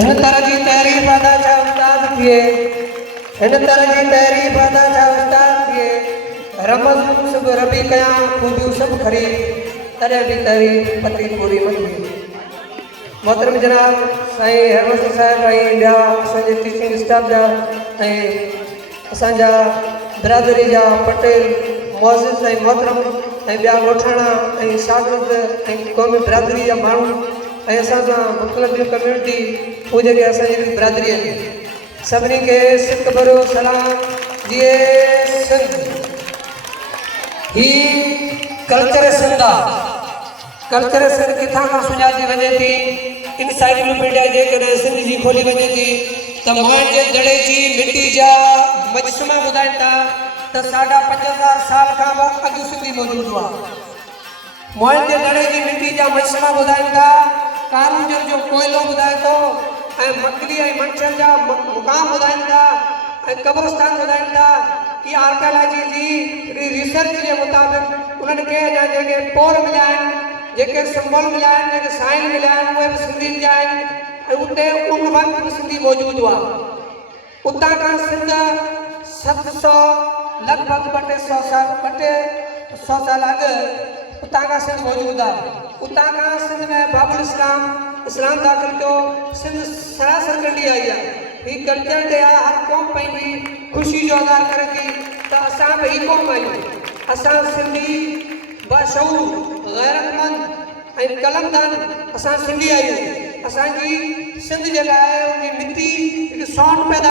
इन तरह की तहरीर पैदा छा उस्ताद थिए इन तरह की तहरीर पैदा छा उस्ताद थिए रमज़ सब रबी कया खूबियूं सब खरी तॾहिं बि तहरीर पती पूरी न थी। मोहतरम जनाब साईं हेडमास्टर साहिब ऐं ॿिया असांजे टीचिंग स्टाफ जा ऐं असांजा बिरादरी जा पटेल मुअज़िज़ ऐं मोहतरम ऐं ॿिया ॻोठाणा ऐं शागिर्द ऐं क़ौमी बिरादरी जा माण्हू ऐं असां सां मुख़्तलिफ़ कम्यूनिटी उहे जेके असांजी बिरादरी आहिनि सभिनी खे सिक भरियो सलाम। जीए सिंध ही कल्चर सिंध आहे। कल्चर सिंध किथां खां सुञाती वञे थी इनसाइक्लोपीडिया जेकॾहिं सिंध जी खोली वञे थी त मोहन जे दड़े जी मिटी जा मजसमा ॿुधाइनि था त 5000 साल खां बि अॻु सिंधी मौजूदु हुआ। मोहन जे दड़े जी मिटी जा मजसमा ॿुधाइनि था कारूंजर जो कोयलो ॿुधाए थो ऐं मकड़ी ऐं मंछर जा मुक़ाम ॿुधाइनि था ऐं कब्रस्तान ॿुधाइनि था। इहा आर्कियोलॉजी जी रिसर्च जे मुताबिक़ उन्हनि खे अञा जेके पोर मिलिया आहिनि जेके सिंबल मिलिया आहिनि जेके साइन मिलिया आहिनि उहे बि सिंधियुनि जा आहिनि ऐं उते उन वक़्तु बि सिंधी मौजूदु हुआ। उतां खां सिंध 700 लॻभॻि 200 साल अॻु उतां खां सिंध मौजूदु आहे। उतां खां सिंध में बाबुल इस्लाम दाख़िल कयो। सिंध सरासर कंडी आई आहे। हीउ कल्चर डे आहे। हर क़ौम पंहिंजी ख़ुशी जो इज़हार करे थी त असां बि ही क़ौम आहियूं। असां सिंधी बाशऊर गैरतमंद ऐं कलमदान असां सिंधी आहियूं। असांजी सिंध जेका आहे उनजी मिटी हिकु साउंड पैदा